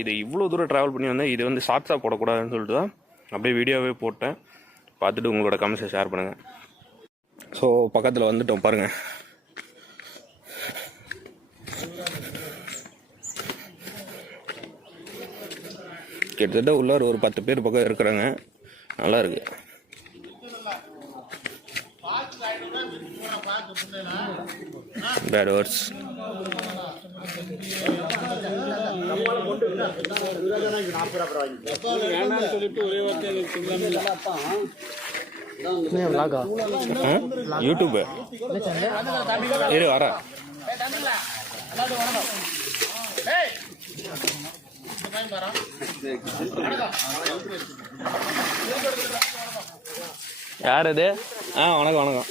இது இவ்வளோ தூரம் ட்ராவல் பண்ணி வந்தேன். இது வந்து ஷார்ட்ஸாக போடக்கூடாதுன்னு சொல்லிட்டு தான் அப்படியே வீடியோவே போட்டேன். பார்த்துட்டு உங்களோட கமெண்ட்ஸை ஷேர் பண்ணுங்கள். ஸோ பக்கத்தில் வந்துட்டோம் பாருங்கள். கிட்டத்தட்ட உள்ளார ஒரு 10 பேர் பக்கம் இருக்கிறாங்க. நல்லா இருக்கு. Bad words. யூடியூப் இரு வர யார் அது? வணக்கம் வணக்கம்.